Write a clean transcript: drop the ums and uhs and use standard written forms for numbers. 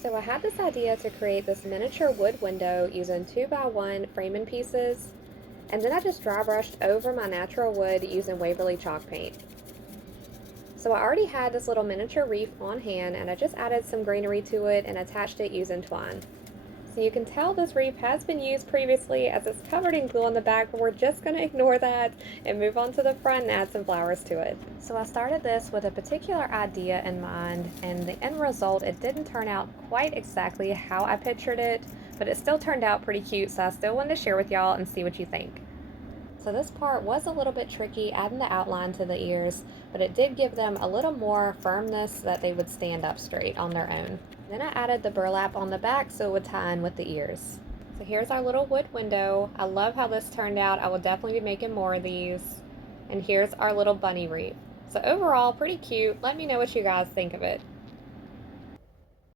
So I had this idea to create this miniature wood window using 2x1 framing pieces, and then I just dry brushed over my natural wood using Waverly chalk paint. So I already had this little miniature wreath on hand, and I just added some greenery to it and attached it using twine. So you can tell this wreath has been used previously as it's covered in glue on the back, but we're just going to ignore that and move on to the front and add some flowers to it. So I started this with a particular idea in mind, and the end result, it didn't turn out quite exactly how I pictured it, but it still turned out pretty cute, so I still wanted to share with y'all and see what you think. So this part was a little bit tricky adding the outline to the ears, but it did give them a little more firmness so that they would stand up straight on their own. Then I added the burlap on the back so it would tie in with the ears. So here's our little wood window. I love how this turned out. I will definitely be making more of these. And here's our little bunny wreath. So overall, pretty cute. Let me know what you guys think of it.